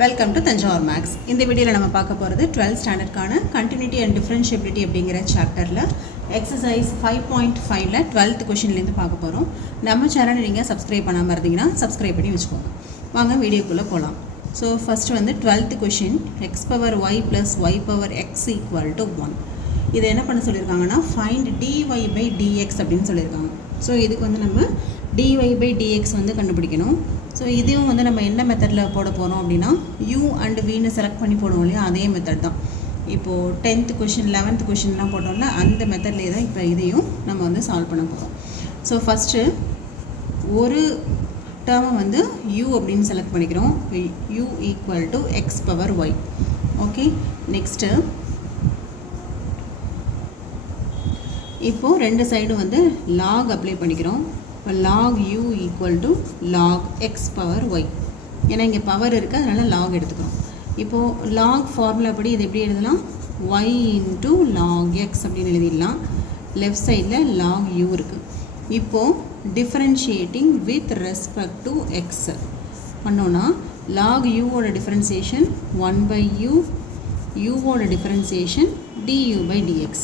Welcome to Thanjavur maths. இந்த வீடியோவில் நம்ம பார்க்க போகிறது 12th ஸ்டாண்டர்டுக்கான கண்டினியூட்டி அண்ட் டிஃபரன்ஷியபிலிட்டி அப்படிங்கிற சாப்டரில் எக்ஸசைஸ் 5.5ல் 12th கொஷின்லேருந்து பார்க்க போகிறோம். நம்ம சேனலை நீங்கள் சப்ஸ்கிரைப் பண்ணாமல் இருந்தீங்கன்னா சப்ஸ்கிரைப் பண்ணி வச்சுக்கோங்க. வாங்க வீடியோக்குள்ளே போகலாம். ஸோ ஃபஸ்ட்டு வந்து 12th question x power y plus y power x equal to 1. இதை என்ன பண்ண சொல்லியிருக்காங்கன்னா ஃபைண்ட் டிஒய் பை டிஎக்ஸ் அப்படின்னு சொல்லியிருக்காங்க. ஸோ இதுக்கு வந்து நம்ம டிஒய் பை டிஎக்ஸ் வந்து கண்டுபிடிக்கணும். ஸோ இதையும் வந்து நம்ம என்ன மெத்தடில் போட போகிறோம் அப்படின்னா யூ அண்ட் வின்னு செலக்ட் பண்ணி போடுவோம் இல்லையா, அதே மெத்தட் தான். இப்போது 10th கொஷின் 11th கொஷின்லாம் போட்டோம்ல அந்த மெத்தட்லேயே தான் இப்போ இதையும் நம்ம வந்து சால்வ் பண்ண போகிறோம். ஸோ ஃபஸ்ட்டு ஒரு டேர்மை வந்து யூ அப்படின்னு செலக்ட் பண்ணிக்கிறோம். U equal to x power y. Okay, next இப்போது ரெண்டு சைடும் வந்து லாக் அப்ளை பண்ணிக்கிறோம். இப்போ log u equal to log x power y. ஏன்னா இங்கே பவர் இருக்குது, அதனால் லாக் எடுத்துக்கிறோம். இப்போது லாக் ஃபார்முலா படி இது எப்படி எழுதலாம்? y இன்ட்டு log x அப்படின்னு எழுதிடலாம். லெஃப்ட் சைடில் log u இருக்குது. இப்போது differentiating with respect to x பண்ணோன்னா log uவோட டிஃப்ரென்சியேஷன் 1 பை u, uவோட டிஃப்ரென்சியேஷன் du பை dx.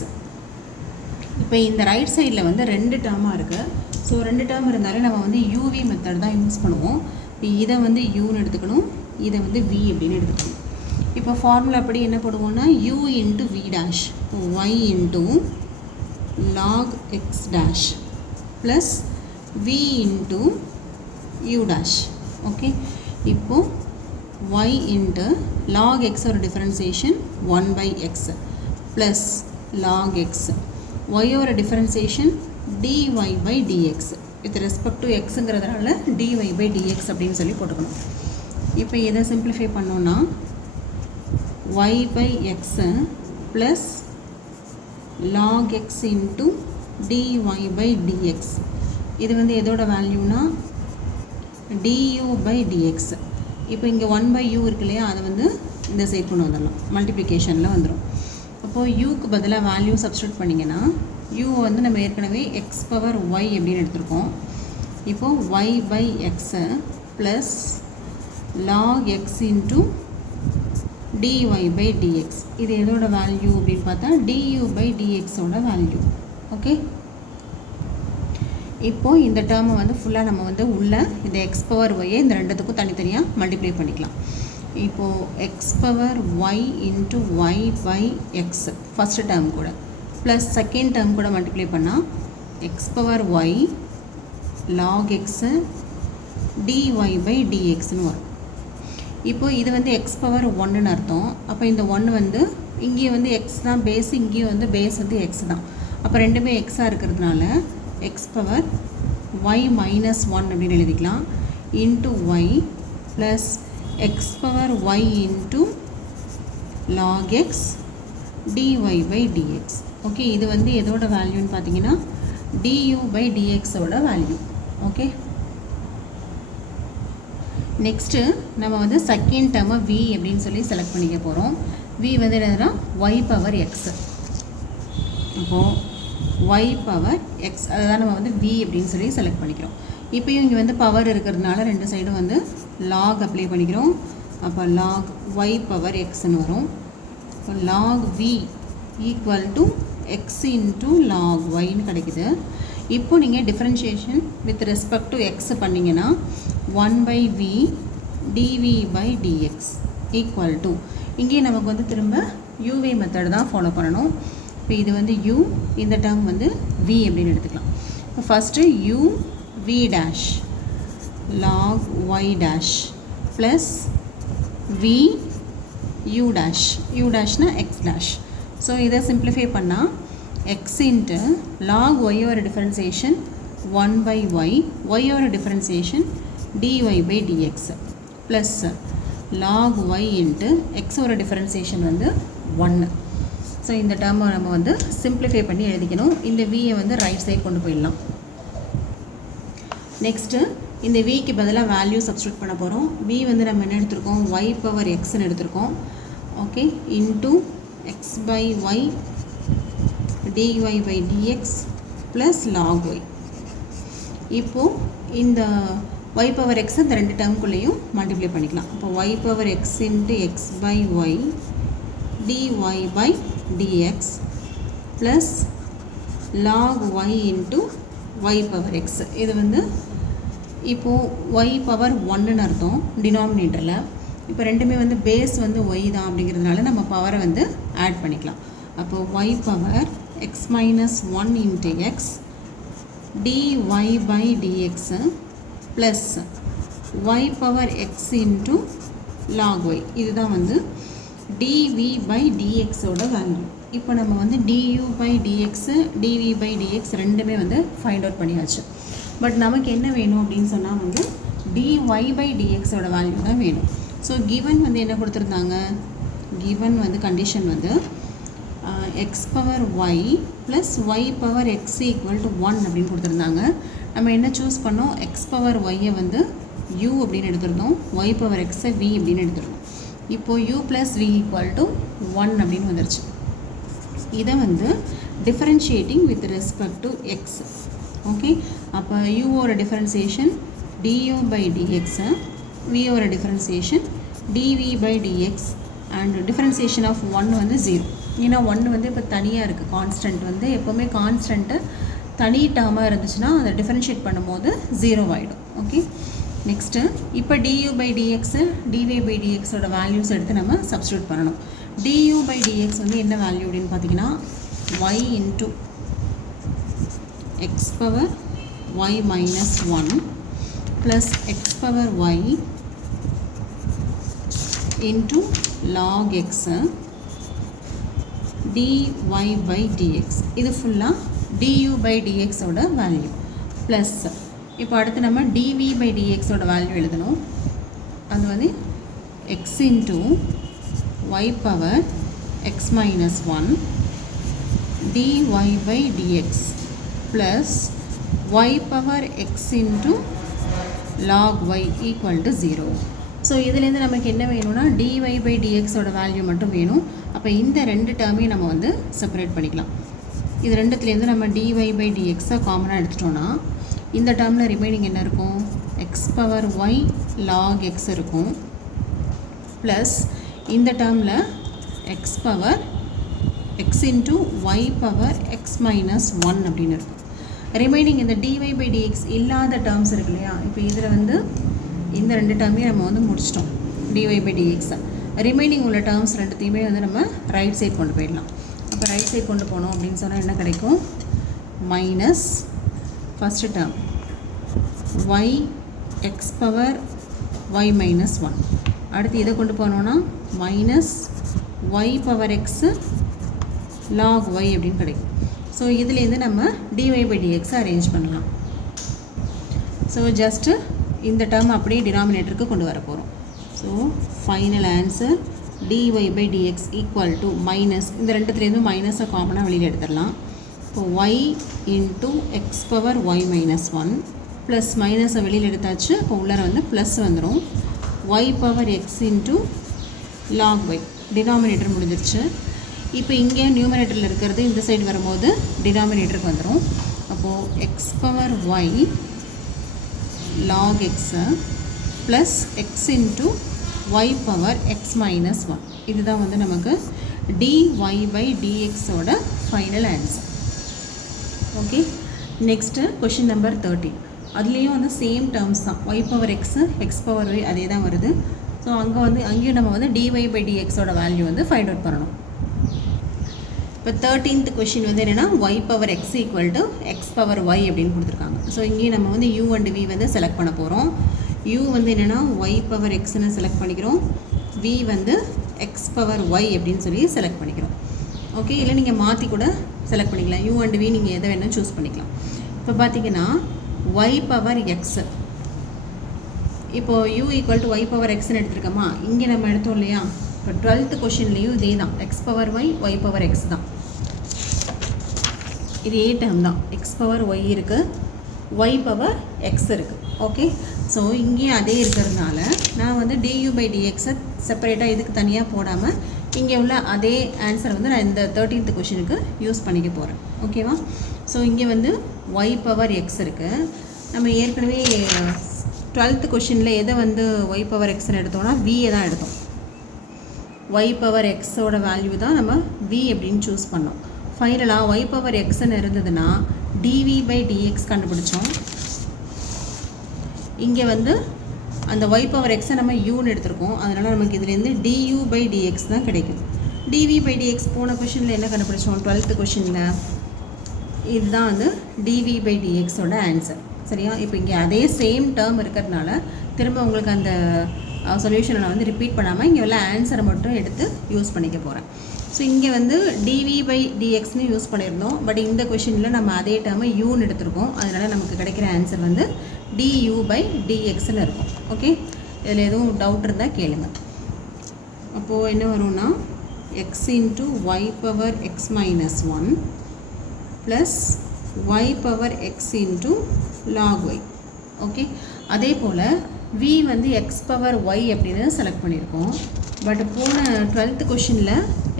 இப்போ இந்த ரைட் சைடில் வந்து ரெண்டு டேர்மாக இருக்குது. ஸோ ரெண்டு டேர்ம் இருந்தாலே நம்ம வந்து யூவி மெத்தட் தான் யூஸ் பண்ணுவோம். இப்போ இதை வந்து யூன்னு எடுத்துக்கணும், இதை வந்து வி அப்படின்னு எடுத்துக்கணும். இப்போ ஃபார்முலா அப்படி என்ன போடுவோம்னா u into v dash y into log x dash plus v into u dash. Okay, இப்போது ஒய் இன்ட்டு லாக் எக்ஸோட differentiation 1 by x plus log x, ஒய்யோட differentiation dy by dx with respect to எக்ஸுங்கிறதுனால dy by dx அப்படின்னு சொல்லி போட்டுக்கணும். இப்போ இதை simplify பண்ணோன்னா y by x plus log x into dy by dx. இது வந்து எதோட வேல்யூனா du by dx. இப்போ இங்கே 1 by u இருக்கு இல்லையா, அதை வந்து இந்த சைட் கொண்டு வந்துடலாம், மல்டிப்ளிகேஷனில் வந்துடும். அப்போது யூக்கு பதிலாக வேல்யூ சப்ஸ்டியூட் பண்ணிங்கன்னா u வந்து நம்ம ஏற்கனவே எக்ஸ் பவர் ஒய் அப்படின்னு எடுத்திருக்கோம். இப்போது y by x plus log x into dy by dx. இது எதோட வேல்யூ அப்படின்னு பார்த்தா du பை டிஎக்ஸோட வேல்யூ. ஓகே, இப்போது இந்த டேர்மை வந்து ஃபுல்லாக நம்ம வந்து உள்ள இந்த எக்ஸ் பவர் ஒய்யை இந்த ரெண்டுத்துக்கும் தனித்தனியாக மல்டிப்ளை பண்ணிக்கலாம். இப்போது x power y into y by x first term கூட ப்ளஸ் செகண்ட் டேர்ம் கூட மல்டிப்ளை பண்ணால் x power y log x dy by டிஎக்ஸ்னு வரும். இப்போது இது வந்து எக்ஸ் பவர் 1ன்னு அர்த்தம். அப்போ இந்த 1 வந்து இங்கேயும் வந்து எக்ஸ் தான் பேஸ், இங்கேயும் வந்து பேஸ் வந்து எக்ஸ் தான். அப்போ ரெண்டுமே எக்ஸாக இருக்கிறதுனால எக்ஸ் பவர் ஒய் மைனஸ் 1 அப்படின்னு எழுதிக்கலாம் into y plus x power y into log x dy by dx. Okay, இது வந்து எதோட வேல்யூன்னு பார்த்தீங்கன்னா du பை டிஎக்ஸோட வேல்யூ. ஓகே, நெக்ஸ்ட்டு நம்ம வந்து செகண்ட் டேர்மை v அப்படின்னு சொல்லி செலக்ட் பண்ணிக்க போகிறோம். v வந்து என்னதுன்னா y பவர் எக்ஸ். இப்போது y பவர் எக்ஸ் அதுதான் நம்ம வந்து v அப்படின்னு சொல்லி செலக்ட் பண்ணிக்கிறோம். இப்போயும் இங்கே வந்து பவர் இருக்கிறதுனால ரெண்டு சைடும் வந்து லாக் அப்ளை பண்ணிக்கிறோம். அப்போ லாக் y பவர் எக்ஸ்ன்னு வரும். இப்போ log v equal to x into log ஒய்ன்னு கிடைக்குது. இப்போது நீங்கள் differentiation with respect to x பண்ணிங்கன்னா 1 by v dv by dx equal to, இங்கே நமக்கு வந்து திரும்ப யூவி மெத்தட் தான் ஃபாலோ பண்ணணும். இப்போ இது வந்து யூ, இந்த டேர்ம் வந்து வி அப்படின்னு எடுத்துக்கலாம். இப்போ first u v dash log y dash plus v u dash, u டேஷ்னா எக்ஸ் டேஷ். ஸோ இதை சிம்பிளிஃபை பண்ணால் எக்ஸ் இன்ட்டு லாக் ஒய்யோட டிஃப்ரென்சியேஷன் 1 பை ஒய், ஒய்யோட differentiation dy by dx plus log y into எக்ஸோட differentiation வந்து 1. So இந்த டேர்மை நம்ம வந்து சிம்பிளிஃபை பண்ணி எழுதிக்கணும். இந்த வியை வந்து ரைட் சைட் கொண்டு போயிடலாம். நெக்ஸ்ட்டு இந்த விக்கு பதிலாக வேல்யூ சப்ஸ்டியூட் பண்ண போகிறோம். வி வந்து நம்ம என்ன எடுத்திருக்கோம், ஒய் பவர் எக்ஸ்ன்னு எடுத்திருக்கோம். Okay, into x by y dy by dx plus log y. இப்போது இந்த y பவர் x இந்த ரெண்டு டேர்முக்குள்ளேயும் மல்டிப்ளை பண்ணிக்கலாம். அப்போ y power x into x by y dy by dx plus log y இன்ட்டு y பவர் x. இது வந்து இப்போது y பவர் 1ன்னு அர்த்தம் டினாமினேட்டரில். இப்போ ரெண்டுமே வந்து பேஸ் வந்து y தான் அப்படிங்கிறதுனால நம்ம பவரை வந்து ஆட் பண்ணிக்கலாம். அப்போ y power x minus 1 into X dy by dx plus y power x into log y. இதுதான் வந்து dv by dx ஓட வேல்யூ. இப்போ நம்ம வந்து du by dx dv by dx ரெண்டுமே வந்து ஃபைண்ட் அவுட் பண்ணியாச்சு. பட் நமக்கு என்ன வேணும் அப்படின்னு சொன்னால் வந்து dy by dx ஓட வேல்யூ தான் வேணும். ஸோ கிவன் வந்து என்ன கொடுத்துருந்தாங்க, கிவன் வந்து கண்டிஷன் வந்து x power y plus y power x equal to 1 அப்படின்னு கொடுத்துருந்தாங்க. நம்ம என்ன சூஸ் பண்ணோம், எக்ஸ் பவர் ஒய்யை வந்து u அப்படின்னு எடுத்துருந்தோம், ஒய் பவர் எக்ஸை v அப்படின்னு எடுத்துருந்தோம். இப்போது u ப்ளஸ் v ஈக்குவல் டு 1 அப்படின்னு வந்துருச்சு. இதை வந்து differentiating with respect to x. Okay, அப்போ யூவோட டிஃபரன்சியேஷன் du by dx, vயோட differentiation dv by dx and differentiation of 1 வந்து 0. ஏன்னா 1 வந்து இப்போ தனியாக இருக்குது, கான்ஸ்டன்ட் வந்து எப்போவுமே கான்ஸ்டன்ட்டு தனி டேர்மாக இருந்துச்சுன்னா அதை டிஃபரன்ஷியேட் பண்ணும்போது 0 ஆகிடும். ஓகே, நெக்ஸ்ட்டு இப்போ du by dx dv by dx ஓட வேல்யூஸ் எடுத்து நம்ம சப்ஸ்டியூட் பண்ணணும். du by dx வந்து என்ன வேல்யூ அப்படின்னு பார்த்தீங்கன்னா y into x power y minus 1 plus x power y into log x dy by dx. இது ஃபுல்லாக du by dx ஓட வேல்யூ ப்ளஸ் இப்போ அடுத்து நம்ம dv by dx ஓட வேல்யூ எழுதணும். அது வந்து x into y power x minus 1 dy by dx plus y power x into log y equal to 0. So இதுலேருந்து நமக்கு என்ன வேணும்னா dy by dx ஓட வேல்யூ மட்டும் வேணும். அப்போ இந்த ரெண்டு டேர்மையும் நம்ம வந்து செப்பரேட் பண்ணிக்கலாம். இது ரெண்டுத்துலேருந்து நம்ம dy by dxஐ காமனாக எடுத்துட்டோன்னா இந்த டேர்மில் ரிமைனிங் என்ன இருக்கும், x power y log x இருக்கும் ப்ளஸ் இந்த டேர்மில் x power X into y power x minus 1 அப்படின்னு இருக்கும். ரிமைனிங் இந்த dy by dx இல்லாத டேர்ம்ஸ் இருக்கு இல்லையா, இப்போ இதில் வந்து இந்த ரெண்டு டேர்மையும் நம்ம வந்து முடிச்சிட்டோம் dy by dx. ரிமைனிங் உள்ள டேர்ம்ஸ் ரெண்டுத்தையுமே வந்து நம்ம ரைட் சைட் கொண்டு போயிடலாம். அப்போ ரைட் சைட் கொண்டு போனோம் அப்படின்னு சொன்னால் என்ன கிடைக்கும், minus first term y x power y minus 1, அடுத்து இதை கொண்டு போனோன்னா minus y power x log y அப்படின்னு கிடைக்கும். ஸோ இதுலேருந்து நம்ம dy by dx அரேஞ்ச் பண்ணலாம். ஸோ ஜஸ்ட்டு இந்த டேர்ம் அப்படியே டினாமினேட்டருக்கு கொண்டு வர போகிறோம். So final answer dy by dx equal to minus, இந்த ரெண்டுத்துலேருந்து மைனஸை காமனாக வெளியில் எடுத்துடலாம். இப்போ y இன்ட்டு x power y minus 1 plus மைனஸை வெளியில் எடுத்தாச்சு. இப்போ உள்ளார வந்து ப்ளஸ் வந்துடும், y power X into log y. Denominator முடிஞ்சிருச்சு. இப்போ இங்கே நியூமரேட்டரில் இருக்கிறது இந்த சைடு வரும்போது டினாமினேட்டருக்கு வந்துடும். அப்போது x power y log x plus x into y power x minus 1. இதுதான் வந்து நமக்கு dy by dx ஓட final answer. Okay, next question number 13. அதுலேயும் வந்து சேம் டேர்ம்ஸ் தான், y power x x power y அதே தான் வருது. ஸோ அங்கே வந்து அங்கேயும் நம்ம வந்து dy by dx ஓட வேல்யூ வந்து ஃபைண்ட் அவுட் பண்ணணும். இப்போ 13th கொஷின் வந்து என்னென்னா y power x equal to x power y அப்படின்னு கொடுத்துருக்காங்க. ஸோ இங்கேயும் நம்ம வந்து u அண்ட் v வந்து செலக்ட் பண்ண போகிறோம். u வந்து என்னென்னா y பவர் எக்ஸ்ன்னு செலக்ட் பண்ணிக்கிறோம், v வந்து எக்ஸ் பவர் ஒய் அப்படின்னு சொல்லி செலக்ட் பண்ணிக்கிறோம். ஓகே, இல்லை நீங்கள் மாற்றி கூட செலக்ட் பண்ணிக்கலாம், u அண்ட் v நீங்கள் எதை வேணும் சூஸ் பண்ணிக்கலாம். இப்போ பார்த்தீங்கன்னா y பவர் எக்ஸு, இப்போது u equal to y power எக்ஸ்ன்னு எடுத்துருக்கோமா, இங்கே நம்ம எடுத்தோம் இல்லையா. இப்போ 12th கொஷின்லேயும் இதே தான், x power y y power x தான். இது ஏ டேர்ம் தான், எக்ஸ் பவர் ஒய் இருக்குது, ஒய் பவர் எக்ஸ் இருக்குது. ஓகே, ஸோ இங்கேயும் அதே இருக்கிறதுனால நான் வந்து du by dxஐ செப்பரேட்டாக இதுக்கு தனியாக போடாமல் இங்கே உள்ள அதே ஆன்சர் வந்து நான் இந்த 13th கொஷினுக்கு யூஸ் பண்ணிக்க போகிறேன். ஓகேவா, ஸோ இங்கே வந்து ஒய் பவர் எக்ஸ் இருக்குது. நம்ம ஏற்கனவே 12th கொஷினில் எதை வந்து y பவர் எக்ஸ்ன்னு எடுத்தோம்னா வியை தான் எடுத்தோம். y பவர் எக்ஸோட வேல்யூ தான் நம்ம v அப்படின்னு சூஸ் பண்ணோம். ஃபைனலாக y பவர் எக்ஸ்ன்னு இருந்ததுன்னா dv பை dx கண்டுபிடிச்சோம். இங்கே வந்து அந்த y பவர் எக்ஸை நம்ம யூன்னு எடுத்திருக்கோம். அதனால் நமக்கு இதுலேருந்து du பை dx தான் கிடைக்கும். dv பை dx போன கொஷினில் என்ன கண்டுபிடிச்சோம்? 12th கொஷினில் இதுதான் வந்து dv பை dxோட ஆன்சர். சரியா? இப்போ இங்கே அதே சேம் டேர்ம் இருக்கிறதுனால திரும்ப உங்களுக்கு அந்த சொல்யூஷனை நான் வந்து ரிப்பீட் பண்ணாமல் இங்கே உள்ள ஆன்சரை மட்டும் எடுத்து யூஸ் பண்ணிக்க போகிறேன். ஸோ இங்கே வந்து dv பை dxன்னு யூஸ் பண்ணியிருந்தோம். பட் இந்த கொஷினில் நம்ம அதே டேர்மை யூன்னு எடுத்திருக்கோம். அதனால் நமக்கு கிடைக்கிற ஆன்சர் வந்து du பை dxன்னு இருக்கும். ஓகே, இதில் எதுவும் டவுட் இருந்தால் கேளுங்க. அப்போது என்ன வரும்னா x into y power x minus 1 plus y power X into log y. Okay, அதே போல் v வந்து x பவர் y அப்படின்னு செலக்ட் பண்ணியிருக்கோம். பட் போன 12th கொஷினில்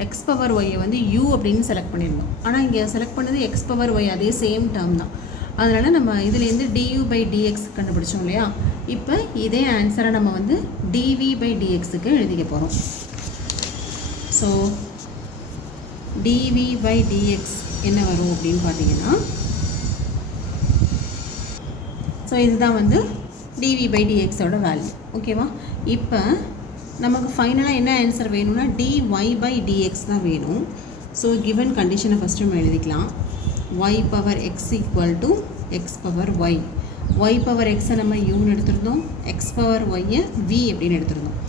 x பவர் y வந்து u அப்படின்னு செலக்ட் பண்ணியிருந்தோம். ஆனால் இங்கே செலக்ட் பண்ணது x பவர் y அதே சேம் டேர்ம் தான். அதனால் நம்ம இதுலேருந்து du பை dx கண்டுபிடிச்சோம் இல்லையா? இப்போ இதே ஆன்சரை நம்ம வந்து dv பை dxக்கு எழுதிக்க போகிறோம். ஸோ dv பை dx என்ன வரும் அப்படின்னு பார்த்தீங்கன்னா, ஸோ இதுதான் வந்து dv பை dxோட வேல்யூ. ஓகேவா? இப்போ நமக்கு ஃபைனலாக என்ன ஆன்சர் வேணும்னா dy பை dx தான் வேணும். ஸோ கிவன் கண்டிஷனை ஃபஸ்ட்டு நம்ம எழுதிக்கலாம். y power x equal to x power y. Y power எக்ஸை நம்ம யூன்னு எடுத்துருந்தோம், எக்ஸ் பவர் ஒய்யை v அப்படின்னு எடுத்துருந்தோம்.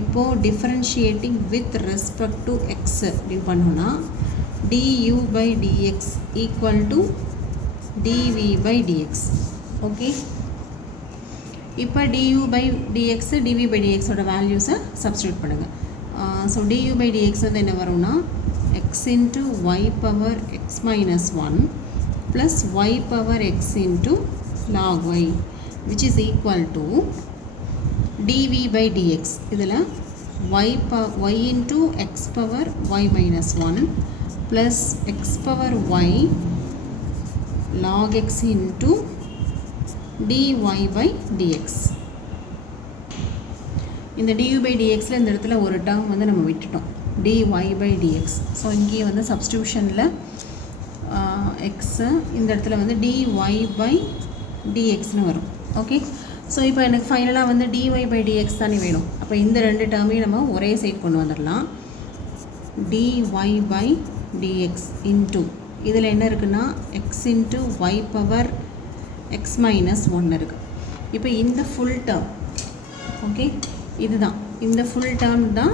இப்போது differentiating with respect to x அப்படின்னு பண்ணோன்னா du by dx equal to dv by dx. Okay, இப்போ du by dx dv by dxோட வேல்யூஸை சப்ஸ்டியூட் பண்ணுங்கள். ஸோ du பை dx வந்து என்ன வரும்னா x into y power x minus 1 plus y power X into log y which is equal to dv by dx. இதில் y இன்ட்டு x power y minus 1 plus x power y log x into dy by dx. இந்த du by dxல இந்த இடத்துல ஒரு term வந்து நம்ம விட்டுட்டோம், dy by dx. ஸோ இங்கே வந்து சப்ஸ்டியூஷனில் எக்ஸு இந்த இடத்துல வந்து dy by dxன்னு வரும். ஓகே, ஸோ இப்போ எனக்கு ஃபைனலாக வந்து dy by dx தானே வேணும். அப்போ இந்த ரெண்டு டேர்மையும் நம்ம ஒரே சைட் கொண்டு வந்துடலாம். dy by dx இன்ட்டு இதில் என்ன இருக்குன்னா x into y power x minus 1 இருக்குது. இப்போ இந்த ஃபுல் டேர்ம், ஓகே, இதுதான் இந்த ஃபுல் டேர்ம் தான்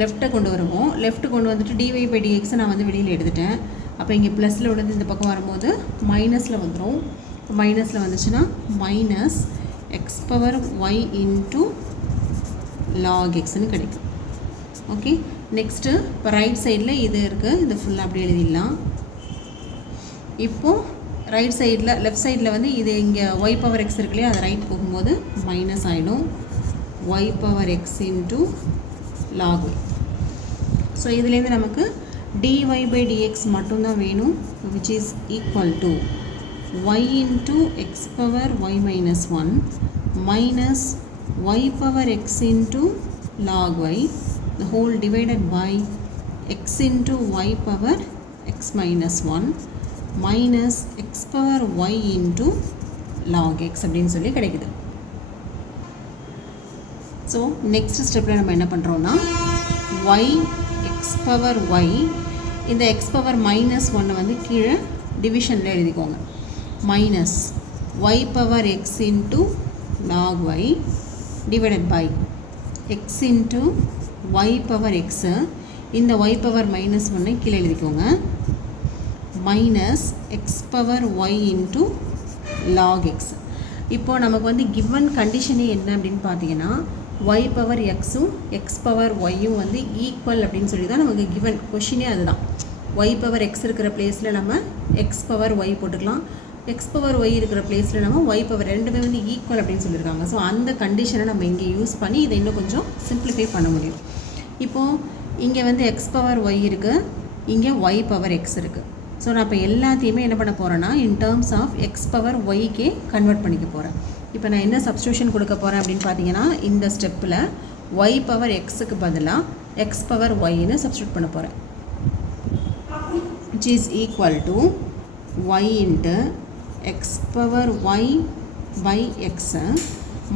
லெஃப்ட்டை கொண்டு வருவோம். லெஃப்ட்டு கொண்டு வந்துட்டு dy பை dxை நான் வந்து வெளியில் எடுத்துட்டேன். அப்போ இங்கே ப்ளஸில் உள்ளது இந்த பக்கம் வரும்போது மைனஸில் வந்துடும். இப்போ மைனஸில் வந்துச்சுன்னா minus x power y into log எக்ஸ்ன்னு கிடைக்கும். ஓகே, நெக்ஸ்ட்டு இப்போ ரைட் சைடில் இது இருக்குது, இது ஃபுல்லாக அப்படி எழுதிடலாம். இப்போது ரைட் சைடில் லெஃப்ட் சைடில் வந்து இது இங்கே ஒய் பவர் எக்ஸ் இருக்கு இல்லையா, அது ரைட் போகும்போது மைனஸ் ஆகிடும். Y power X into log y. So இதுலேருந்து நமக்கு dy by dx மட்டும்தான் வேணும், which is equal to y into x power y minus 1 minus y power x into log y the whole divided by x into y power x minus 1 minus x power y into log x அப்படின்னு சொல்லி கிடைக்குது. So next ஸ்டெப்பில் நம்ம என்ன பண்ணுறோன்னா y x power y இந்த x power minus 1 வந்து கீழே டிவிஷனில் எழுதிக்கோங்க. Minus y power x into log y divided by x into y power x, இந்த y பவர் மைனஸ் 1 கீழே எழுதிக்கோங்க. Minus x power y into log x. இப்போது நமக்கு வந்து கிவன் கண்டிஷனே என்ன அப்படின்னு பார்த்தீங்கன்னா y பவர் எக்ஸும் எக்ஸ் பவர் ஒய்யும் வந்து ஈக்குவல் அப்படின்னு சொல்லி தான் நமக்கு கிவன் கொஷினே அதுதான். y பவர் எக்ஸ் இருக்கிற பிளேஸில் நம்ம எக்ஸ் பவர் ஒய் போட்டுக்கலாம், எக்ஸ் பவர் ஒய் இருக்கிற பிளேஸில் நம்ம y பவர் ரெண்டுமே வந்து ஈக்குவல் அப்படின்னு சொல்லியிருக்காங்க. ஸோ அந்த கண்டிஷனை நம்ம இங்கே யூஸ் பண்ணி இதை இன்னும் கொஞ்சம் சிம்பிளிஃபை பண்ண முடியும். இப்போது இங்கே வந்து எக்ஸ் பவர் ஒய் இருக்குது, இங்கே y பவர் எக்ஸ் இருக்குது. ஸோ நான் இப்போ எல்லாத்தையுமே என்ன பண்ண போகிறேன்னா in terms of x power ஒய்க்கே கன்வெர்ட் பண்ணிக்க போகிறேன். இப்போ நான் என்ன சப்ஸ்டியூஷன் கொடுக்க போகிறேன் அப்படின்னு பார்த்தீங்கன்னா இந்த ஸ்டெப்பில் ஒய் பவர் எக்ஸுக்கு பதிலாக எக்ஸ் பவர் ஒய்ன்னு சப்ஸ்டியூட் பண்ண போகிறேன். which is equal to y into x power y by x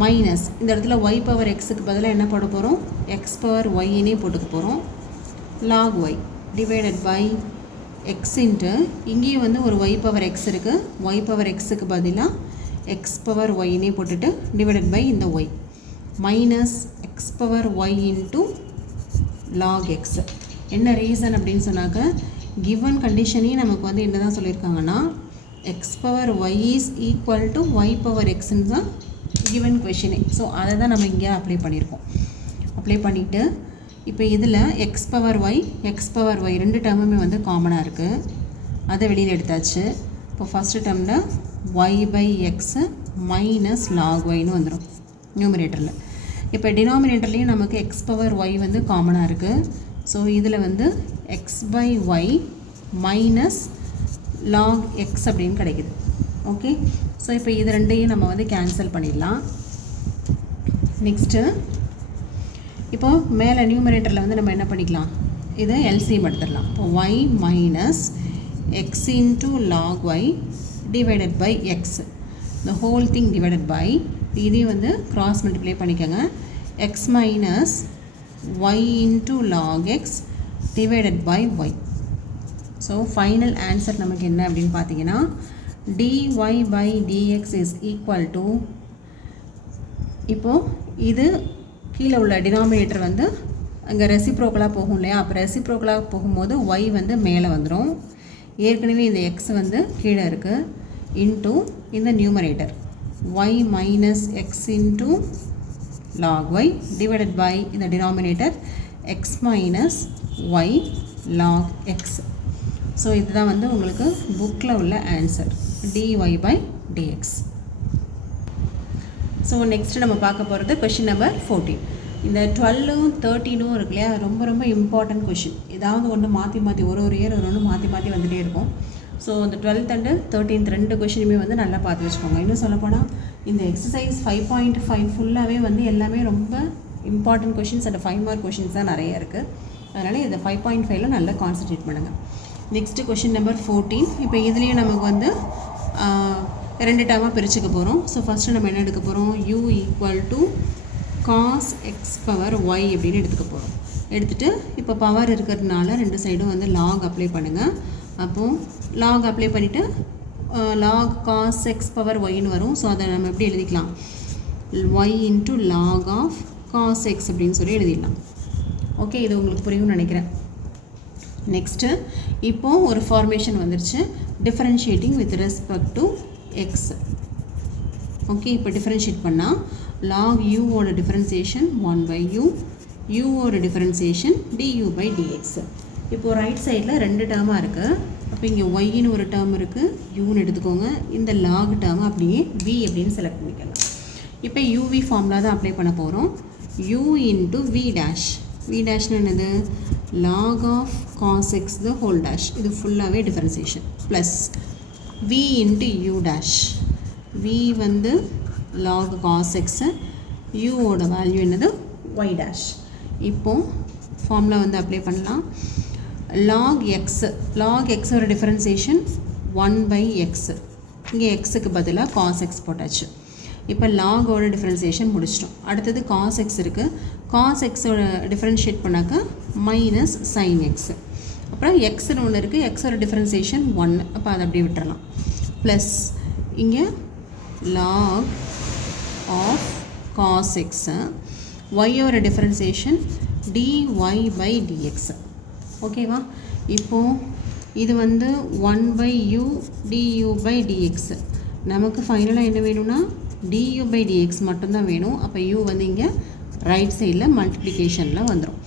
minus இந்த இடத்துல y power xக்கு பதிலாக என்ன போட போகிறோம், x power yனே போட்டுக்க போகிறோம், log y divided by x into இங்கேயும் வந்து ஒரு y power x இருக்குது, y power xக்கு பதிலாக x power yனே போட்டுட்டு divided by இந்த y minus x power y into log x. என்ன ரீசன் அப்படின்னு சொன்னாக்க given கண்டிஷனே நமக்கு வந்து என்ன தான் சொல்லியிருக்காங்கன்னா x power y is equal to y power x தான் given கொஷினே. ஸோ அதை தான் நம்ம இங்கே அப்ளை பண்ணியிருக்கோம். அப்ளை பண்ணிவிட்டு இப்போ இதில் x power y ரெண்டு டேர்முமே வந்து காமனாக இருக்குது, அதை வெளியில் எடுத்தாச்சு. இப்போ ஃபஸ்ட்டு டேர்மில் y by x minus log yன்னு வந்துடும் நியூமரேட்டரில். இப்போ டினாமினேட்டர்லேயும் நமக்கு x power y வந்து காமனாக இருக்குது. ஸோ இதில் வந்து x by y minus log x அப்படின்னு கிடைக்குது. ஓகே, ஸோ இப்போ இது ரெண்டையும் நம்ம வந்து கேன்சல் பண்ணிடலாம். நெக்ஸ்ட்டு இப்போ மேலே நியூமரேட்டரில் வந்து நம்ம என்ன பண்ணிக்கலாம், இதை எல்சிஎம் எடுத்துடலாம். இப்போ y minus x into log y divided by x, the whole thing divided by, இதையும் வந்து cross multiply பண்ணிக்கோங்க, x minus y into log x divided by y. So final answer நமக்கு என்ன அப்படின்னு பார்த்தீங்கன்னா dy by dx is equal to, இப்போது இது கீழே உள்ள டினாமினேட்டர் வந்து அங்கே ரெசிப்ரோக்கலாக போகும் இல்லையா, அப்போ ரெசிப்ரோக்கலாக போகும்போது y வந்து மேலே வந்துடும், ஏற்கனவே இந்த x வந்து கீழே இருக்குது, இன்ட்டு இந்த numerator y minus x into log y divided by இந்த denominator x minus y log x. So இதுதான் வந்து உங்களுக்கு புக்கில் உள்ள answer dy by dx. So next நம்ம பார்க்க போகிறது கொஷின் நம்பர் 14. இந்த 12ம் 13ம் இருக்கு இல்லையா, ரொம்ப ரொம்ப இம்பார்ட்டன்ட் கொஷின். ஏதாவது ஒன்று மாற்றி ஒரு இயர் ஒன்று மாற்றி வந்துகிட்டே இருக்கும். ஸோ இந்த 12th அண்டு 13th ரெண்டு கொஷினுமே வந்து நல்லா பார்த்து வச்சுக்கோங்க. இன்னும் சொல்லப்போனால் இந்த எக்ஸசைஸ் 5.5 ஃபுல்லாகவே வந்து எல்லாமே ரொம்ப important questions and 5 mark questions தான் நிறைய இருக்குது. அதனால் இந்த 5.5ல நல்லா கான்சன்ட்ரேட் பண்ணுங்கள். Next question number 14. இப்போ இதுலேயும் நமக்கு வந்து ரெண்டு டேர்மாக பிரிச்சுக்க போகிறோம். ஸோ ஃபஸ்ட்டு நம்ம என்ன எடுக்க போகிறோம், u equal to cos x power y அப்படின்னு எடுத்துக்க போகிறோம். எடுத்துகிட்டு இப்போ பவர் இருக்கிறதுனால ரெண்டு சைடும் வந்து log அப்ளை பண்ணுங்கள். அப்போது log அப்ளை பண்ணிவிட்டு log cos x பவர் yன்னு வரும். ஸோ அதை நம்ம எப்படி எழுதிக்கலாம், y into log of cos x அப்படின்னு சொல்லி எழுதிடலாம். ஓகே, இது உங்களுக்கு புரியும்னு நினைக்கிறேன். நெக்ஸ்ட்டு இப்போது ஒரு ஃபார்மேஷன் வந்துருச்சு, differentiating with respect to x. Okay, இப்போ டிஃபரன்ஷியேட் பண்ணால் log u ஓட டிஃபரன்சியேஷன் 1 by u, u ஓட டிஃபரன்சியேஷன் du by dx. இப்போது ரைட் சைடில் ரெண்டு டேர்மாக இருக்குது. அப்போ இங்கே ஒய்ன்னு ஒரு டேர்ம் இருக்குது, யூன்னு எடுத்துக்கோங்க. இந்த லாக் டேர்ம் அப்படியே v அப்படின்னு செலக்ட் பண்ணிக்கலாம். இப்போ uv ஃபார்முலா தான் அப்ளை பண்ண போகிறோம். u into v dash, v dashன்னு என்னது, log of cos x the whole dash, இது ஃபுல்லாகவே differentiation, plus v into u dash, v வந்து log cos x, u ஓட வேல்யூ என்னது y dash. இப்போது ஃபார்முலா வந்து அப்ளை பண்ணலாம். log x ஓட டிஃபரன்சியேஷன் 1 by x, இங்கே xக்கு பதிலாக cos x போட்டாச்சு. இப்போ log ஓட டிஃபரன்சியேஷன் முடிச்சிட்டோம். அடுத்தது cos x இருக்குது, cos x ஓட டிஃபரன்ஷியேட் பண்ணாக்க மைனஸ் sin x, அப்புறம் xன்னு ஒன்று இருக்குது, x ஓட டிஃபரன்சியேஷன் 1, அப்போ அதை அப்படியே விட்டுறலாம். ப்ளஸ் இங்கே log of cos x, y ஓட டிஃபரன்சியேஷன் dy by dx. ஓகேவா, இப்போது இது வந்து 1 by u du by dx. நமக்கு ஃபைனலாக என்ன வேணும்னா du by dx மட்டும்தான் வேணும். அப்போ u வந்து இங்கே ரைட் சைடில் மல்டிப்ளிகேஷனில் வந்துடும்.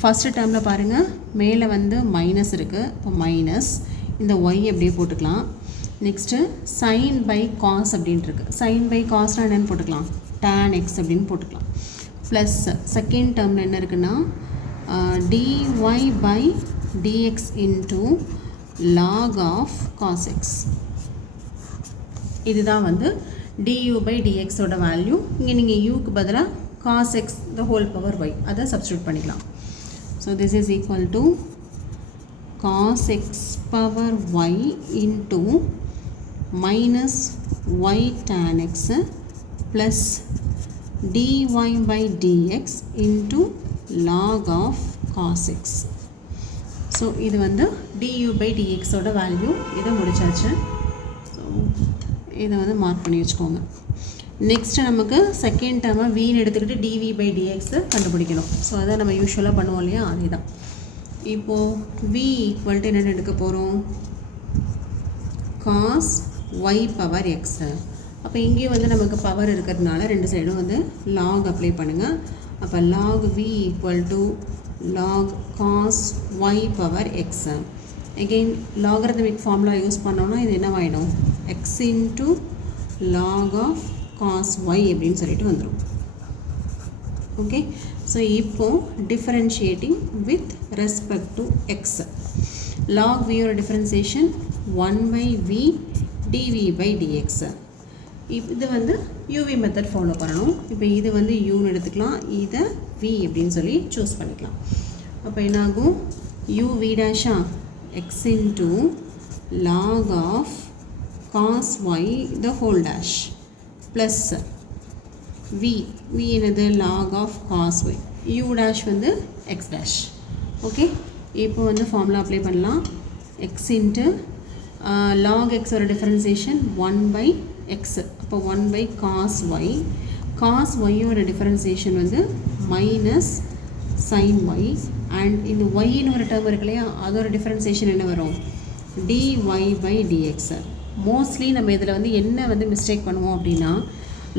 ஃபஸ்ட்டு டேர்மில் பாருங்கள், மேலே வந்து மைனஸ் இருக்குது, இப்போ மைனஸ் இந்த y அப்படியே போட்டுக்கலாம். நெக்ஸ்ட்டு sin by cos அப்படின்ட்டு இருக்குது, sin by cosனால் என்னென்னு போட்டுக்கலாம், tan x அப்படின்னு போட்டுக்கலாம். ப்ளஸ் செகண்ட் டேர்மில் என்ன இருக்குன்னா dy by dx into log of cos x. இதுதான் வந்து du by dx ஓட வேல்யூ இங்கே நீங்கள் யூக்கு பதிலாக cos x the whole power y அதை சப்ஸ்டியூட் பண்ணிக்கலாம். So this is equal to cos x power y into minus y tan x plus dy by dx into log of cos x. So இது வந்து du by dx ஓட value. இதை முடிச்சாச்சு. So இதை வந்து mark பண்ணி வச்சுக்கோங்க. நெக்ஸ்ட்டு நமக்கு செகண்ட் டேர்மாக வின்னு எடுத்துக்கிட்டு dv by dx கண்டுபிடிக்கணும். ஸோ அதை நம்ம யூஸ்வலாக பண்ணுவோம் இல்லையா, அதே தான். இப்போது v ஈக்குவல் டு என்னென்னு எடுக்க போகிறோம், cos y பவர் x. அப்போ இங்கேயும் வந்து நமக்கு பவர் இருக்கிறதுனால ரெண்டு சைடும் வந்து log அப்ளை பண்ணுங்கள். அப்போ log v equal to log cos y power x. again logarithmic formula use பண்ணோன்னா இது என்னவாயிடும், x into log of cos y அப்படின்னு சொல்லிட்டு வந்துடும். ஓகே, ஸோ இப்போ differentiating with respect to x. log v ஓட differentiation 1 by v dv by dx. இது வந்து uv method follow பண்ணணும். இப்போ இது வந்து uன்னு எடுத்துக்கலாம், இதை v அப்படின்னு சொல்லி சூஸ் பண்ணிக்கலாம். அப்போ என்னாகும், uv டேஷா x into log of cos y the whole dash plus v என்னது log of cos y, u dash வந்து x dash. ஓகே, இப்போ வந்து ஃபார்முலா அப்ளை பண்ணலாம். x into log x ஒரு டிஃபரன்சியேஷன் 1 by x. அப்போ 1 by cos y. cos y ஓட differentiation வந்து minus sin y. And இந்த ஒய்ன்னு ஒரு டேர்ம் இருக்கு இல்லையா, அதோட டிஃபரன்சியேஷன் என்ன வரும், dy by dx. மோஸ்ட்லி நம்ம இதில் வந்து என்ன வந்து மிஸ்டேக் பண்ணுவோம் அப்படின்னா,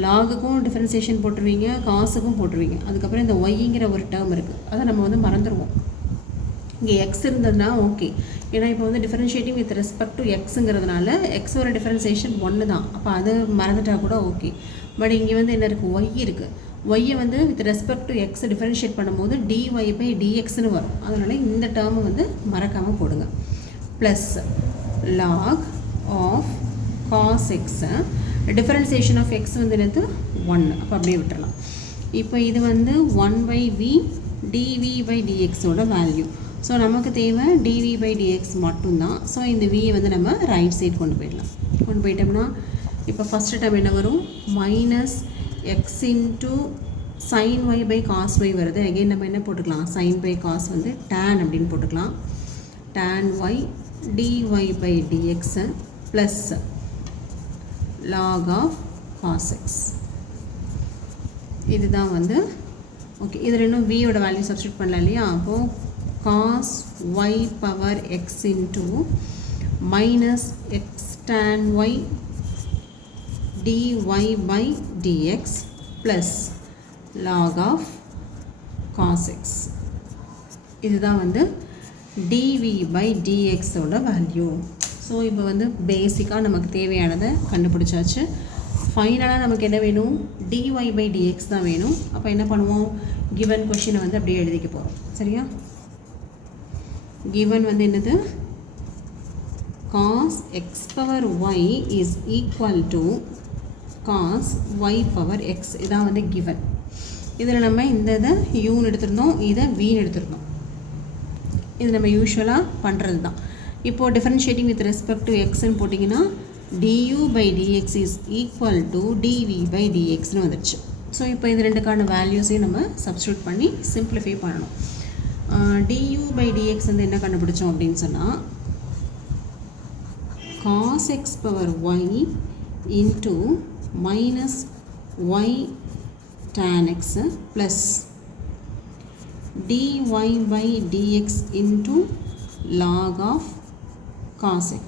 லாகுக்கும் டிஃபரன்சியேஷன் போட்டுருவீங்க, காசுக்கும் போட்டுருவீங்க. அதுக்கப்புறம் இந்த ஒய்ங்கிற ஒரு டேர்ம் இருக்குது, அதை நம்ம வந்து மறந்துடுவோம். இங்கே எக்ஸ் இருந்ததுன்னா ஓகே, ஏன்னா இப்போ வந்து டிஃபரன்ஷியேட்டிங் வித் ரெஸ்பெக்ட் டு எக்ஸுங்கிறதுனால எக்ஸோட டிஃபரன்சியேஷன் 1 தான். அப்போ அதை மறந்துட்டா கூட ஓகே. பட் இங்கே வந்து என்ன இருக்குது, ஒய் இருக்குது. ஒய்யை வந்து with respect to x differentiate பண்ணும்போது dy by dxன்னு வரும். அதனால் இந்த டேர்மை வந்து மறக்காமல் போடுங்க. Plus log of cos x, differentiation of x வந்து என்னது 1. அப்போ அப்படியே விட்டுறலாம். இப்போ இது வந்து 1 by v dv by dx ஓட வேல்யூ. ஸோ நமக்கு தேவை dv by dx மட்டும்தான். ஸோ இந்த v வந்து நம்ம ரைட் சைடு கொண்டு போயிடலாம். கொண்டு போயிட்டோம்னா இப்போ ஃபஸ்ட்டு டைம் என்ன வரும், minus x into sin y by cos y வருது. அகெயின் நம்ம என்ன போட்டுக்கலாம், sin by cos வந்து tan அப்படின்னு போட்டுக்கலாம். tan y dy by dx plus log of cos x. இதுதான் வந்து ஓகே. இதில் இன்னும் v ஓட வேல்யூ சப்ஸ்டியூட் பண்ணலாம் இல்லையா. அப்போது cos y power x into minus x tan y dy by dx plus log of cos x. இதுதான் வந்து dv by dx ஓட வேல்யூ. ஸோ இப்போ வந்து பேசிக்காக நமக்கு தேவையானதை கண்டுபிடிச்சாச்சு. ஃபைனலாக நமக்கு என்ன வேணும், dy by dx தான் வேணும். அப்போ என்ன பண்ணுவோம், கிவன் கொஷினை வந்து அப்படியே எழுதிக்க போகிறோம். சரியா, கிவன் வந்து என்னது, cos x power y is equal to cos y power x. இதான் வந்து கிவன். இதில் நம்ம இந்த இதை யூன்னு எடுத்துருந்தோம், இதை வின்னு எடுத்துருந்தோம். இது நம்ம யூஸ்வலாக பண்ணுறது தான். இப்போது டிஃபரன்ஷியேட்டிங் வித் ரெஸ்பெக்ட் டு எக்ஸ்ன்னு போட்டிங்கன்னா du by dx is equal to dv by dxன்னு வந்துடுச்சு. ஸோ இப்போ இது ரெண்டுக்கான வேல்யூஸையும் நம்ம சப்ஸ்டியூட் பண்ணி சிம்பிளிஃபை பண்ணணும். du by dx வந்து என்ன கண்டுபிடிச்சோம் அப்படின்னு சொன்னால், cos x power y into minus y tan x plus dy by dx into log of cos x.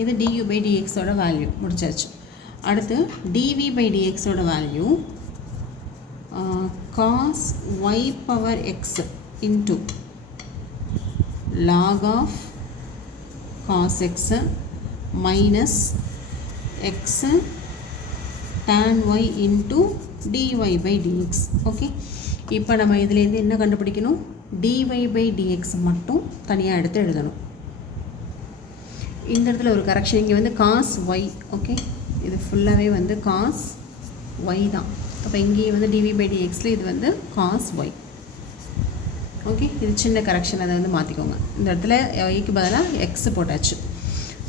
இது du by dx ஓட வேல்யூ முடிச்சாச்சு. அடுத்து dv by dx ஓட value cos y power x into log of cos x minus x tan y into dy by dx. Okay, இப்போ நம்ம இதிலேருந்து என்ன கண்டுபிடிக்கணும், dy by dx மட்டும் தனியாக எடுத்து எழுதணும். இந்த இடத்துல ஒரு கரெக்ஷன், இங்கே வந்து cos y. ஓகே, இது ஃபுல்லாகவே வந்து காஸ் ஒய் தான். அப்போ இங்கேயும் வந்து டிவி பை டிஎக்ஸில் இது வந்து காஸ் ஒய். ஓகே, இது சின்ன கரெக்ஷன், அதை வந்து மாற்றிக்கோங்க. இந்த இடத்துல ஒய்க்கு பதிலாக எக்ஸ் போட்டாச்சு.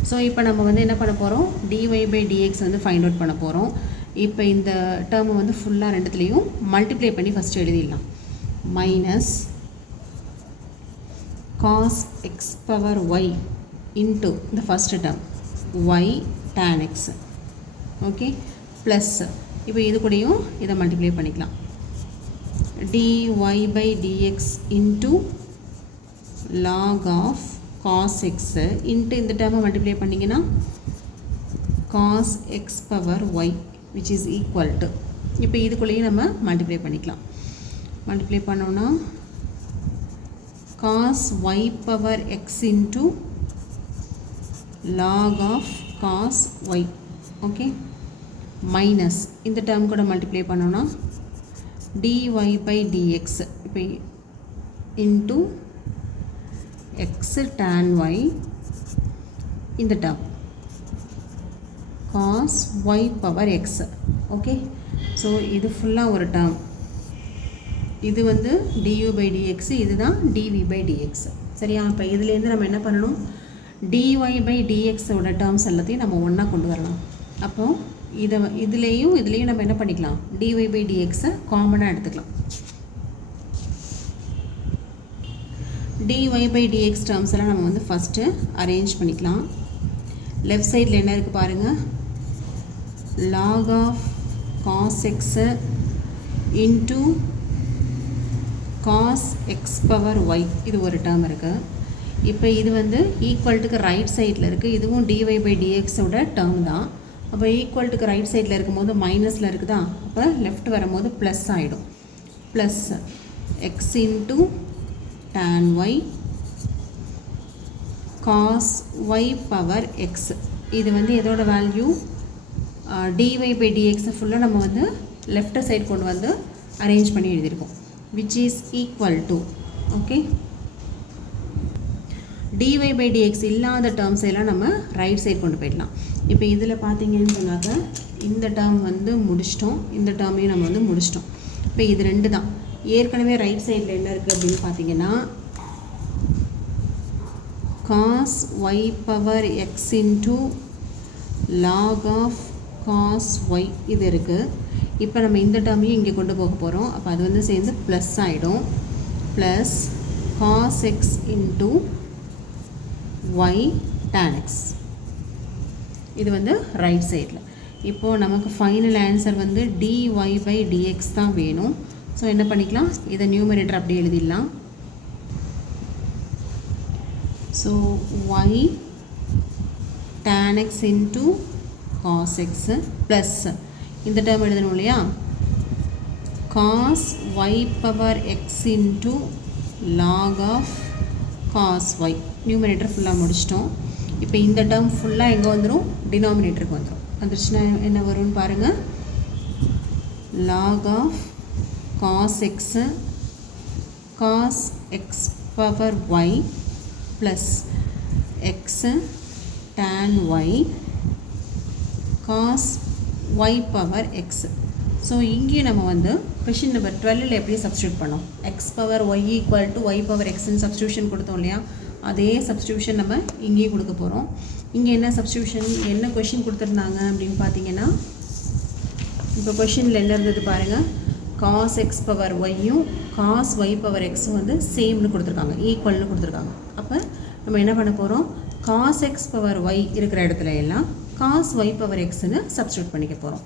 ஸோ இப்போ நம்ம வந்து என்ன பண்ண போகிறோம், டிஒய் பை டிஎக்ஸ் வந்து ஃபைண்ட் அவுட் பண்ண போகிறோம். இப்போ இந்த டேர்மை வந்து ஃபுல்லாக ரெண்டுத்துலேயும் மல்டிப்ளை பண்ணி ஃபஸ்ட்டு எழுதிடலாம். Minus cos x power y into இந்த first term y tan x. Okay, plus இப்போ இது கூடயும் இதை மல்டிப்ளை பண்ணிக்கலாம். dy by dx into log of cos x into இந்த டேர்மை மல்டிப்ளை பண்ணிங்கன்னா cos x power y which is equal to, இப்போ இதுக்குள்ளேயும் நம்ம மல்டிப்ளை பண்ணிக்கலாம். மல்டிப்ளை பண்ணோன்னா cos y power x into log of cos y. Okay, minus இந்த term கூட multiply பண்ணோன்னா dy by dx இப்போ இன்ட்டு x tan y இந்த term cos y power x. Okay, so இது ஃபுல்லாக ஒரு டேர்ம். இது வந்து du by dx, இதுதான் dv by dx. சரியா? இப்போ இதுலேருந்து நம்ம என்ன பண்ணணும், dy by dx ஓட டேர்ம்ஸ் எல்லாத்தையும் நம்ம ஒன்றா கொண்டு வரலாம். அப்போது இதுலேயும் நம்ம என்ன பண்ணிக்கலாம், dy by dxஐ காமனாக எடுத்துக்கலாம். dy by dx டேர்ம்ஸ் எல்லாம் நம்ம வந்து ஃபஸ்ட்டு அரேஞ்ச் பண்ணிக்கலாம். லெஃப்ட் சைடில் என்ன இருக்குது பாருங்கள், log of cos x into cos x power y இது ஒரு டேர்ம் இருக்குது. இப்போ இது வந்து ஈக்குவல்ட்டுக்கு ரைட் சைடில் இருக்குது. இதுவும் dy by dx ஓட டேர்ம் தான். அப்போ ஈக்குவல்ட்டுக்கு ரைட் சைடில் இருக்கும்போது மைனஸில் இருக்குதா, அப்போ லெஃப்ட் வரும்போது ப்ளஸ் ஆகிடும். Plus x into tan y cos y power X. இது வந்து எதோட வேல்யூ, dy by dx ஃபுல்லாக நம்ம வந்து லெஃப்ட் சைடு கொண்டு வந்து அரேஞ்ச் பண்ணி எழுதியிருக்கோம். which is equal to, okay, dy by dx இல்லாத டேர்ம்ஸ் எல்லாம் நம்ம ரைட் சைடு கொண்டு போயிடலாம். இப்போ இதில் பார்த்தீங்கன்னு சொன்னாக்க இந்த டேர்ம் வந்து முடிச்சிட்டோம், இந்த டேர்மையும் நம்ம வந்து முடிச்சிட்டோம். இப்போ இது ரெண்டு தான். ஏற்கனவே ரைட் சைடில் என்ன இருக்குது அப்படின்னு பார்த்தீங்கன்னா cos y power x into log of cos y இது இருக்குது. இப்போ நம்ம இந்த டேர்மையும் இங்கே கொண்டு போக போகிறோம். அப்போ அது வந்து சேர்ந்து ப்ளஸ் ஆகிடும். Plus cos x into y tan x. இது வந்து ரைட் சைடில். இப்போது நமக்கு ஃபைனல் ஆன்சர் வந்து dy by dx தான் வேணும். ஸோ என்ன பண்ணிக்கலாம், இதை நியூமரேட்டர் அப்படியே எழுதிடலாம். So y tan x into cos x plus இந்த டேர்ம் எழுதணும் இல்லையா, cos y power x into log of cos y. Numerator ஃபுல்லாக முடிச்சிட்டோம். இப்போ இந்த டேர்ம் ஃபுல்லாக எங்கே வந்துடும், டினாமினேட்டருக்கு வந்துடும். வந்துருச்சுன்னா என்ன வரும்னு பாருங்கள், log of cos x cos x power y plus x tan y cos y power x. So இங்கே நம்ம வந்து கொஷின் நம்பர் 12 எப்படி சப்ஸ்டியூட் பண்ணோம், x power y equal to y power xன்னு சப்ஸ்டியூஷன் கொடுத்தோம் இல்லையா, அதே சப்ஸ்டியூஷன் நம்ம இங்கேயே கொடுக்க போகிறோம். இங்கே என்ன சப்ஸ்டியூஷன், என்ன கொஷின் கொடுத்துருந்தாங்க அப்படின்னு பார்த்தீங்கன்னா, இப்போ கொஷினில் என்ன இருந்தது பாருங்கள், cos x power yயும் cos y power xம் வந்து சேம்னு கொடுத்துருக்காங்க, ஈக்குவல்னு கொடுத்துருக்காங்க. அப்போ நம்ம என்ன பண்ண போகிறோம், cos x power y இருக்கிற இடத்துல எல்லாம் cos y power xன்னு சப்ஸ்டியூட் பண்ணிக்க போகிறோம்.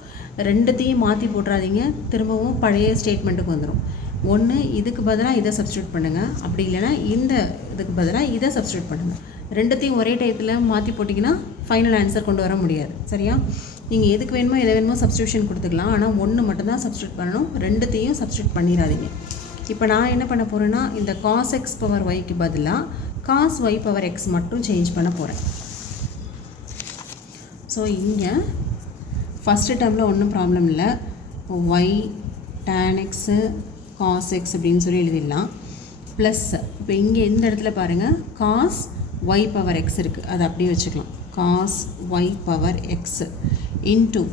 ரெண்டுத்தையும் மாற்றி போட்டுறாதீங்க, திரும்பவும் பழைய ஸ்டேட்மெண்ட்டுக்கு வந்துடும். ஒன்று இதுக்கு பதிலாக இதை சப்ஸ்டியூட் பண்ணுங்கள், அப்படி இல்லைனா இந்த இதுக்கு பதிலாக இதை சப்ஸ்டியூட் பண்ணுங்கள். ரெண்டுத்தையும் ஒரே டயத்தில் மாற்றி போட்டிங்கன்னா ஃபைனல் ஆன்சர் கொண்டு வர முடியாது. சரியா? நீங்கள் எதுக்கு வேணுமோ எதை வேணுமோ சப்ஸ்டியூஷன் கொடுத்துக்கலாம், ஆனால் ஒன்று மட்டும்தான் சப்ஸ்டியூட் பண்ணணும், ரெண்டுத்தையும் சப்ஸ்டியூட் பண்ணிடாதீங்க. இப்போ நான் என்ன பண்ண போகிறேன்னா, இந்த cos x power yக்கு பதிலாக cos y power x மட்டும் சேஞ்ச் பண்ண போகிறேன். ஸோ இங்கே ஃபஸ்ட்டு டேர்மில் ஒன்றும் ப்ராப்ளம் இல்லை, y tan x cos x அப்படின்னு சொல்லி எழுதிடலாம். ப்ளஸ் இப்போ இங்கே இந்த இடத்துல பாருங்கள் cos y power x இருக்குது, அதை அப்படியே வச்சுக்கலாம், cos y power x. Into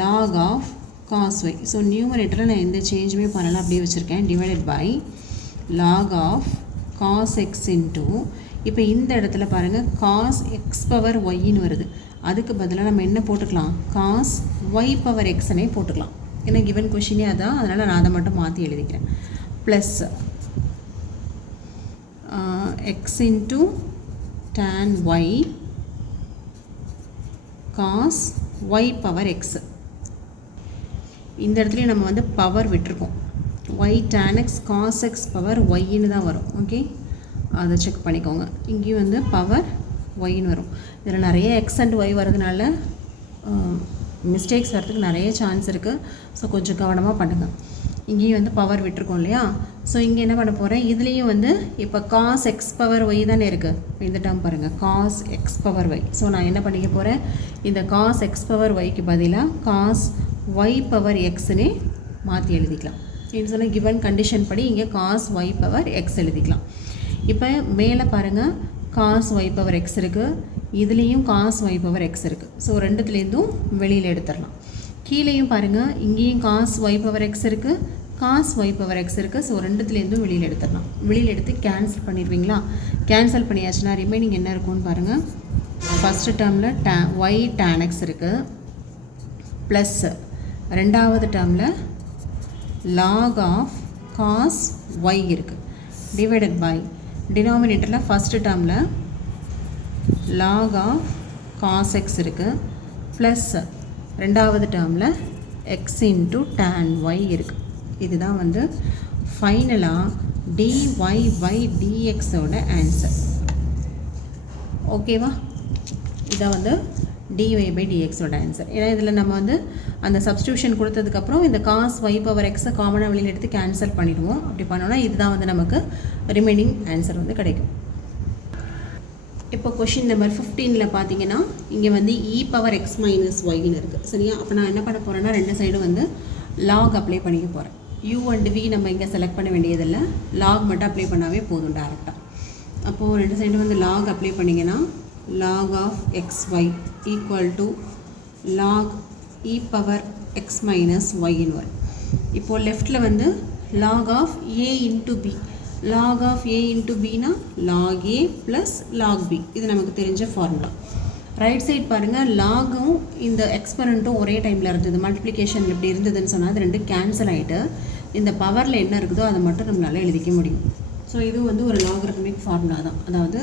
log of cos y. So நியூமரேட்டரில் நான் எந்த சேஞ்சுமே பண்ணலாம் அப்படியே வச்சுருக்கேன். Divided by log of cos x into, இப்போ இந்த இடத்துல பாருங்கள் காஸ் எக்ஸ் பவர் ஒய்ன்னு வருது. அதுக்கு பதிலாக நம்ம என்ன போட்டுக்கலாம், காஸ் ஒய் பவர் எக்ஸ்னே போட்டுக்கலாம். ஏன்னா கிவன் கொஷினே அதான், அதனால் நான் அதை மட்டும் மாற்றி எழுதிக்கிறேன். Plus x into tan y cos y power x. இந்த இடத்துலையும் நம்ம வந்து பவர் விட்டுருக்கோம். Y tan x cos x power ஒய்ன்னு தான் வரும். ஓகே, அதை செக் பண்ணிக்கோங்க. இங்கேயும் வந்து பவர் ஒய்ன்னு வரும். இதில் நிறைய எக்ஸ் அண்ட் ஒய் வரதுனால மிஸ்டேக்ஸ் வரதுக்கு நிறைய சான்ஸ் இருக்குது. ஸோ கொஞ்சம் கவனமாக பண்ணுங்கள். இங்கேயும் வந்து பவர் விட்டுருக்கோம் இல்லையா. ஸோ இங்கே என்ன பண்ண போகிறேன், இதுலேயும் வந்து இப்போ காஸ் எக்ஸ் பவர் ஒய் தானே இருக்குது. இந்த டேர்ம் பாருங்கள், cos x power y. So நான் என்ன பண்ணிக்க போகிறேன், இந்த காஸ் எக்ஸ் பவர் ஒய்க்கு பதிலாக காஸ் ஒய் பவர் எக்ஸ்னே மாற்றி எழுதிக்கலாம். இது சொன்ன கிவன் கண்டிஷன் படி இங்கே காஸ் ஒய் பவர் எக்ஸ் எழுதிக்கலாம். இப்போ மேலே பாருங்கள், காஸ் ஒய் பவர் எக்ஸ் இருக்குது, இதுலேயும் காஸ் ஒய் பவர் எக்ஸ் இருக்குது. ஸோ ரெண்டுத்துலேருந்தும் வெளியில் எடுத்துடலாம். கீழேயும் பாருங்கள், இங்கேயும் காஸ் ஒய் பவர் எக்ஸ் இருக்குது, காஸ் ஒய் பவர் எக்ஸ் இருக்குது. ஸோ ரெண்டுத்துலேருந்தும் வெளியில் எடுத்துடலாம். வெளியில் எடுத்து கேன்சல் பண்ணிடுவீங்களா. கேன்சல் பண்ணியாச்சுன்னா ரிமைனிங் என்ன இருக்கும்னு பாருங்கள். ஃபஸ்ட்டு டேர்மில் ஒய் டேன் எக்ஸ் இருக்குது, ப்ளஸ் ரெண்டாவது டேர்மில் log ஆஃப் காஸ் ஒய் இருக்குது, டிவைடட் பை டினாமினேட்டரில் ஃபஸ்ட்டு டேர்மில் log ஆஃப் காஸ் எக்ஸ் இருக்குது, ப்ளஸ் ரெண்டாவது டேர்மில் எக்ஸ் இன்ட்டு டேன் ஒய் இருக்குது. இதுதான் வந்து ஃபைனலாக டிஒய் பை டிஎக்ஸோட ஆன்சர். ஓகேவா, இதான் வந்து டிஒய் பை டிஎக்ஸோட ஆன்சர். ஏன்னா இதில் நம்ம வந்து அந்த சப்ஸ்டியூஷன் கொடுத்ததுக்கப்புறம் இந்த காஸ் ஒய் பவர் எக்ஸை காமனாக வெளியில் எடுத்து கேன்சல் பண்ணிவிடுவோம். அப்படி பண்ணோன்னா இதுதான் வந்து நமக்கு ரிமைனிங் ஆன்சர் வந்து கிடைக்கும். இப்போ கொஷின் நம்பர் 15 பார்த்தீங்கன்னா இங்கே வந்து இ பவர் எக்ஸ் மைனஸ் ஒய்ன்னு இருக்குது. சரியா, அப்போ நான் என்ன பண்ண போகிறேன்னா ரெண்டு சைடும் வந்து லாக் அப்ளை பண்ணிக்க போகிறேன். யூ அண்ட் வி நம்ம இங்கே செலக்ட் பண்ண வேண்டியதில்லை, லாக் மட்டும் அப்ளை பண்ணாவே போதும் டேரெக்டாக. அப்போது ரெண்டு சைடும் வந்து லாக் அப்ளை பண்ணிங்கன்னா log of x y equal to log e power x minus ஒய்ன்னு வரும். இப்போது லெஃப்டில் வந்து log of a into b, log of a into பினா log a plus log b. இது நமக்கு தெரிஞ்ச ஃபார்முலா. ரைட் சைட் பாருங்கள், லாகும் இந்த எக்ஸ்பரண்ட்டும் ஒரே டைமில் இருந்தது. மல்டிப்ளிகேஷன் இப்படி இருந்ததுன்னு சொன்னால் அது ரெண்டு கேன்சல் ஆகிட்டு இந்த பவரில் என்ன இருக்குதோ அதை மட்டும் நம்மளால் எழுதிக்க முடியும். ஸோ இது வந்து ஒரு லாகரிதமிக் ஃபார்முலா தான். அதாவது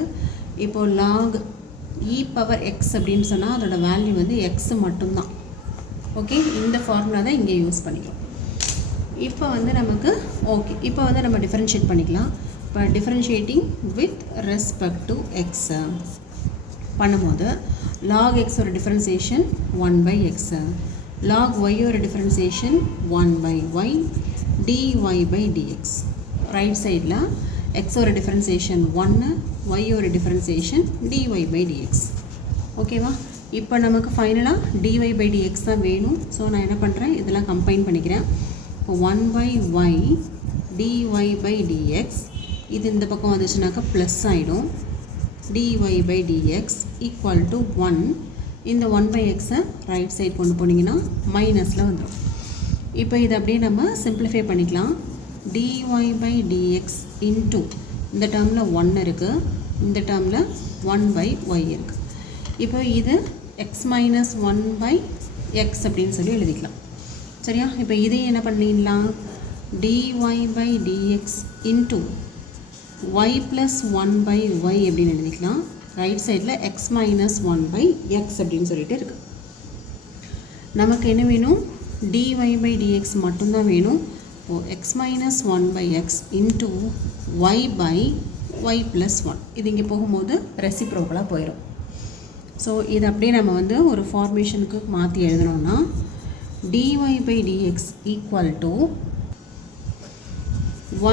இப்போது லாக் இ பவர் எக்ஸ் அப்படின்னு சொன்னால் அதோட வேல்யூ வந்து எக்ஸ் மட்டும்தான். ஓகே, இந்த ஃபார்முலா தான் இங்கே யூஸ் பண்ணிக்கலாம். இப்போ வந்து நமக்கு ஓகே, இப்போ வந்து நம்ம டிஃபரன்ஷியேட் பண்ணிக்கலாம். இப்போ differentiating with respect to X பண்ணும்போது log x ஒரு டிஃபரன்சியேஷன் 1/x, log y ஒரு differentiation 1/y, dy by dx. Right சைடில் x ஒரு டிஃபரன்சியேஷன் 1, y ஒரு டிஃபரன்சியேஷன் dy by dx. ஓகேவா, இப்போ நமக்கு ஃபைனலாக dy by dx தான் வேணும். ஸோ நான் என்ன பண்ணுறேன், இதெல்லாம் கம்பைன் பண்ணிக்கிறேன். இப்போ 1/y dy by dx, இது இந்த பக்கம் வந்துச்சுனாக்கா ப்ளஸ் ஆகிடும். dy by dx equal to 1. இந்த 1/xஐ ரைட் சைட் கொண்டு போனீங்கன்னா மைனஸில் வந்துடும். இப்போ இதை அப்படியே நம்ம சிம்பிளிஃபை பண்ணிக்கலாம். dy by dx இன்ட்டு இந்த டேர்மில் 1 இருக்குது, இந்த டேர்மில் 1/y இருக்குது. இப்போ இது x மைனஸ் 1/x அப்படின்னு சொல்லி எழுதிக்கலாம். சரியா, இப்போ இதையும் என்ன பண்ணிடலாம், dy by dx into y plus 1/y அப்படின்னு எழுதிக்கலாம். ரைட் சைடில் x minus 1/x அப்படின்னு சொல்லிட்டு இருக்கு. நமக்கு என்ன வேணும், dy by dx மட்டும்தான் வேணும். இப்போது x minus 1/x into y by y plus 1 இது இங்கே போகும்போது ரெசிப்ரோக்கலாக போயிடும். ஸோ இது அப்படியே நம்ம வந்து ஒரு ஃபார்மேஷனுக்கு மாற்றி எழுதணும்னா dy by dx equal to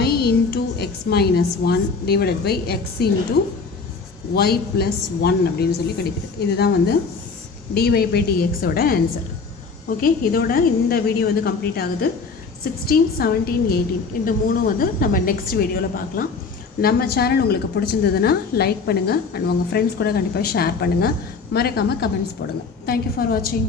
y into x minus 1 divided by x into y plus 1 அப்படின்னு சொல்லி கிடைக்குது. இதுதான் வந்து dy by dx ஓட ஆன்சர். ஓகே, இதோட இந்த வீடியோ வந்து கம்ப்ளீட் ஆகுது. 16, 17, 18 இந்த மூணும் வந்து நம்ம நெக்ஸ்ட் வீடியோவில் பார்க்கலாம். நம்ம சேனல் உங்களுக்கு பிடிச்சிருந்ததுன்னா லைக் பண்ணுங்கள் அண்ட் உங்கள் ஃப்ரெண்ட்ஸ் கூட கண்டிப்பாக ஷேர் பண்ணுங்கள். மறக்காமல் கமெண்ட்ஸ் போடுங்க. தேங்க்யூ ஃபார் வாட்சிங்.